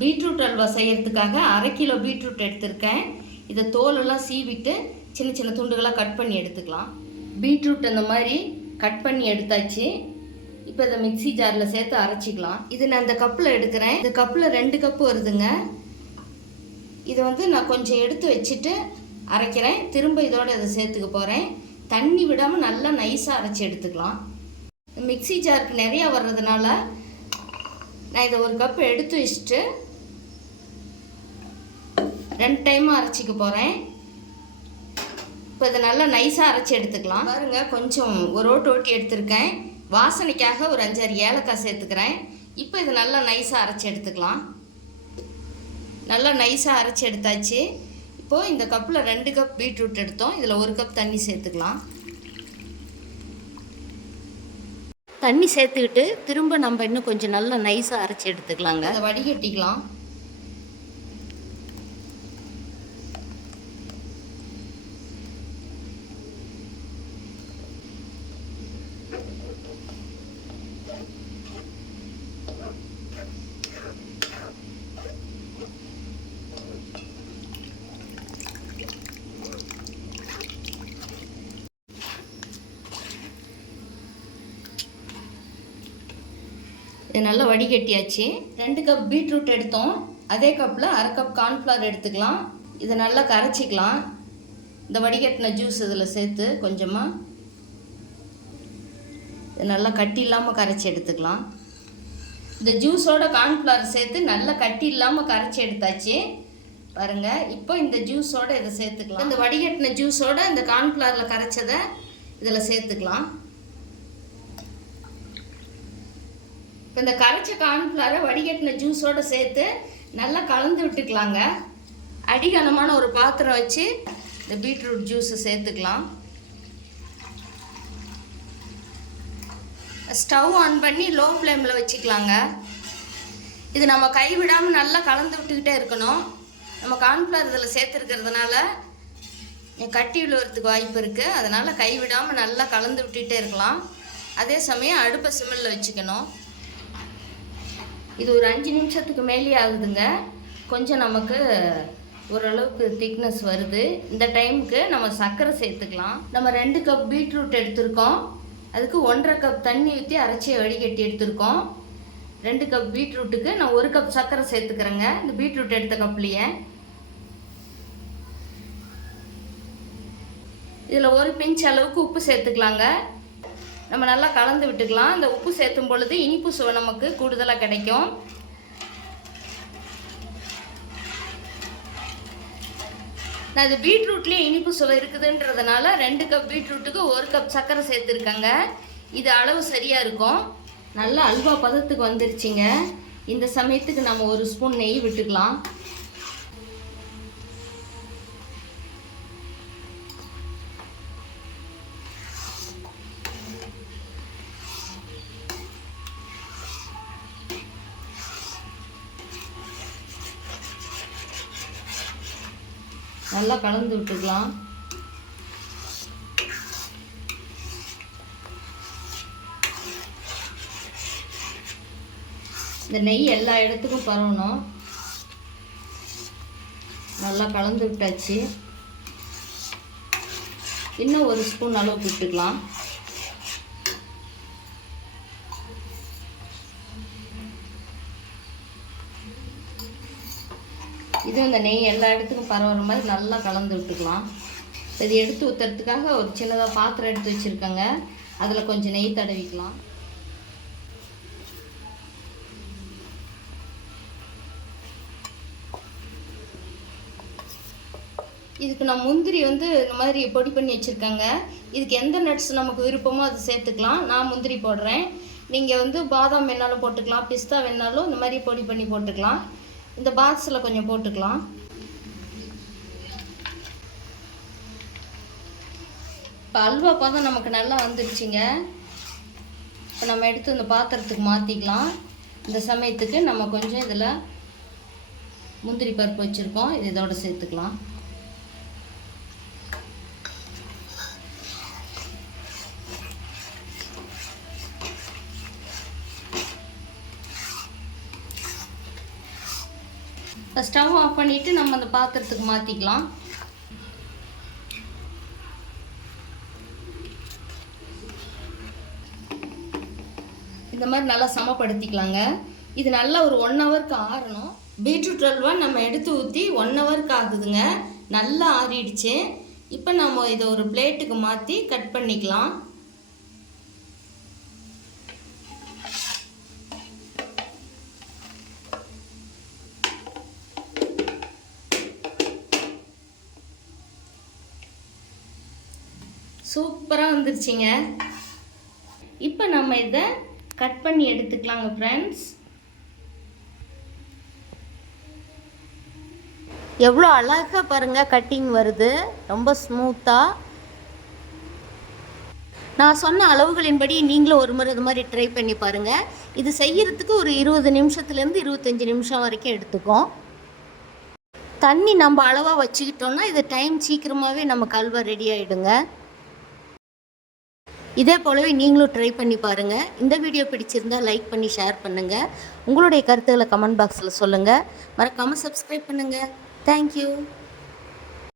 Beetroot halwa செய்கிறதுக்காக 1/2 kilo beetroot எடுத்திருக்கேன். இதை தோலெல்லாம் சீவிட்டு சின்ன சின்ன துண்டுகளாக கட் பண்ணி எடுத்துக்கலாம். பீட்ரூட் அந்த மாதிரி கட் பண்ணி எடுத்தாச்சு. இப்போ இதை மிக்சி ஜாரில் சேர்த்து அரைச்சிக்கலாம். இது நான் இந்த கப்பில் எடுக்கிறேன். இந்த கப்பில் 2 கப்பு வருதுங்க. இதை நான் கொஞ்சம் எடுத்து வச்சுட்டு அரைக்கிறேன். திரும்ப இதோட இதை சேர்த்துக்க போகிறேன். தண்ணி விடாமல் நல்லா நைஸாக அரைச்சி எடுத்துக்கலாம். மிக்சி ஜாருக்கு நிறையா வர்றதுனால நான் இதை 1 கப்பு எடுத்து வச்சுட்டு 2 டைமாக அரைச்சிக்க போகிறேன். இப்போ இதை நல்லா நைஸாக அரைச்சி எடுத்துக்கலாம். பாருங்கள், கொஞ்சம் ஒரு ஓட்டி எடுத்துருக்கேன். வாசனைக்காக ஒரு 5-6 ஏலக்காய் சேர்த்துக்கிறேன். இப்போ இதை நல்லா நைஸாக அரைச்சி எடுத்துக்கலாம். நல்லா நைஸாக அரைச்சி எடுத்தாச்சு. இப்போது இந்த கப்பில் 2 கப் பீட்ரூட் எடுத்தோம். இதில் 1 கப் தண்ணி சேர்த்துக்கலாம். தண்ணி சேர்த்துக்கிட்டு திரும்ப நம்ம இன்னும் கொஞ்சம் நல்லா நைஸாக அரைச்சி எடுத்துக்கலாங்க. அதை வடிகட்டிக்கலாம். இது நல்லா வடிகட்டியாச்சு. 2 கப் பீட்ரூட் எடுத்தோம். அதே கப்பில் 1/2 கப் கார்ன்ஃப்ளவர் எடுத்துக்கலாம். இதை நல்லா கரைச்சிக்கலாம். இந்த வடிகட்டின ஜூஸ் இதில் சேர்த்து கொஞ்சமாக இது நல்லா கட்டி இல்லாமல் கரைச்சி எடுத்துக்கலாம். இந்த ஜூஸோட கார்ன்ஃப்ளவர் சேர்த்து நல்லா கட்டி இல்லாமல் கரைச்சி எடுத்தாச்சு. பாருங்கள், இப்போ இந்த ஜூஸோடு இதை சேர்த்துக்கலாம். இந்த வடிகட்டின ஜூஸோட இந்த கார்ன்ஃப்ளவரில் கரைச்சதை இதில் சேர்த்துக்கலாம். இப்போ இந்த கரைச்ச கார்ன்ஃப்ளவரை வடிகட்டின ஜூஸோடு சேர்த்து நல்லா கலந்து விட்டுக்கலாங்க. அடிகனமான ஒரு பாத்திரம் வச்சு இந்த பீட்ரூட் ஜூஸை சேர்த்துக்கலாம். ஸ்டவ் ஆன் பண்ணி லோ ஃப்ளேமில் வச்சுக்கலாங்க. இது நம்ம கைவிடாமல் நல்லா கலந்து விட்டுக்கிட்டே இருக்கணும். நம்ம கார்ன்ஃப்ளவர் இதில் சேர்த்துருக்கிறதுனால கட்டி விழுவுறதுக்கு வாய்ப்பு இருக்குது. அதனால் கைவிடாமல் நல்லா கலந்து விட்டுகிட்டே இருக்கலாம். அதே சமயம் அடுப்பை சிம்மில் வச்சுக்கணும். இது ஒரு 5 நிமிஷத்துக்கு மேலேயே ஆகுதுங்க. கொஞ்சம் நமக்கு ஓரளவுக்கு திக்னஸ் வருது. இந்த டைமுக்கு நம்ம சர்க்கரை சேர்த்துக்கலாம். நம்ம 2 கப் பீட்ரூட் எடுத்திருக்கோம். அதுக்கு 1/2 கப் தண்ணி ஊற்றி அரைச்சி வடிகட்டி எடுத்திருக்கோம். 2 கப் பீட்ரூட்டுக்கு நான் 1 கப் சர்க்கரை சேர்த்துக்கிறேங்க. இந்த பீட்ரூட் எடுத்த கப்லேயே இதில் 1 பிஞ்ச் அளவுக்கு உப்பு சேர்த்துக்கலாங்க. நம்ம நல்லா கலந்து விட்டுக்கலாம். இந்த உப்பு சேர்த்தும் பொழுது இனிப்பு சுவை நமக்கு கூடுதலாக கிடைக்கும். நான் இது பீட்ரூட்லேயே இனிப்பு சுவை இருக்குதுன்றதுனால 2 கப் பீட்ரூட்டுக்கு 1 கப் சர்க்கரை சேர்த்துருக்கேங்க. இது அளவு சரியாக இருக்கும். நல்லா அல்வா பதத்துக்கு வந்துருச்சுங்க. இந்த சமயத்துக்கு நம்ம 1 ஸ்பூன் நெய் விட்டுக்கலாம். நல்லா கலந்து விட்டுக்கலாம். இந்த நெய் எல்லா இடத்துக்கும் பரவணும். நல்லா கலந்து விட்டாச்சு. இன்னும் 1 ஸ்பூன் அளவு விட்டுக்கலாம். இது இந்த நெய் எல்லா இடத்துக்கும் பரவுற மாதிரி நல்லா கலந்து விட்டுக்கலாம். இது எடுத்து ஊற்றுறதுக்காக ஒரு சின்னதாக பாத்திரம் எடுத்து வச்சுருக்கேங்க. அதில் கொஞ்சம் நெய் தடவிக்கலாம். இதுக்கு நான் முந்திரி இந்த மாதிரி பொடி பண்ணி வச்சுருக்கேங்க. இதுக்கு எந்த நட்ஸ் நமக்கு விருப்பமோ அது சேர்த்துக்கலாம். நான் முந்திரி போடுறேன். நீங்கள் பாதாம் வேணாலும் போட்டுக்கலாம், பிஸ்தா வேணாலும் இந்த மாதிரி பொடி பண்ணி போட்டுக்கலாம். இந்த பாக்ஸில் கொஞ்சம் போட்டுக்கலாம். இப்போ அல்வா பதம் நமக்கு நல்லா வந்துருச்சுங்க. இப்போ நம்ம எடுத்து இந்த பாத்திரத்துக்கு மாற்றிக்கலாம். இந்த சமயத்துக்கு நம்ம கொஞ்சம் இதில் முந்திரி பருப்பு வச்சுருக்கோம். இது இதோட சேர்த்துக்கலாம். இப்போ ஸ்டவ் ஆஃப் பண்ணிவிட்டு நம்ம அந்த பாத்திரத்துக்கு மாற்றிக்கலாம். இந்த மாதிரி நல்லா சமப்படுத்திக்கலாங்க. இது நல்லா ஒரு 1 ஹவருக்கு ஆறணும். பீட்ரூட் அல்வா நம்ம எடுத்து ஊற்றி 1 ஹவருக்கு ஆகுதுங்க. நல்லா ஆறிடுச்சு. இப்போ நம்ம இதை ஒரு பிளேட்டுக்கு மாற்றி கட் பண்ணிக்கலாம். சூப்பராக வந்துருச்சுங்க. இப்போ நம்ம இதை கட் பண்ணி எடுத்துக்கலாங்க ஃப்ரெண்ட்ஸ். எவ்வளோ அழகாக பாருங்கள் கட்டிங் வருது, ரொம்ப ஸ்மூத்தாக. நான் சொன்ன அளவுகளின்படி நீங்களும் ஒரு முறை இது மாதிரி ட்ரை பண்ணி பாருங்கள். இது செய்யறதுக்கு ஒரு 20 நிமிஷத்துலேருந்து 25 நிமிஷம் வரைக்கும் எடுத்துக்கும். தண்ணி நம்ம அளவாக வச்சுக்கிட்டோம்னா இது டைம் சீக்கிரமாகவே நமக்கு அல்வா ரெடி ஆகிடுங்க. இதே போலவே நீங்களும் ட்ரை பண்ணி பாருங்கள். இந்த வீடியோ பிடிச்சிருந்தால் லைக் பண்ணி ஷேர் பண்ணுங்கள். உங்களுடைய கருத்துக்களை கமெண்ட் பாக்ஸில் சொல்லுங்கள். மறக்காமல் சப்ஸ்கிரைப் பண்ணுங்கள். தேங்க்யூ.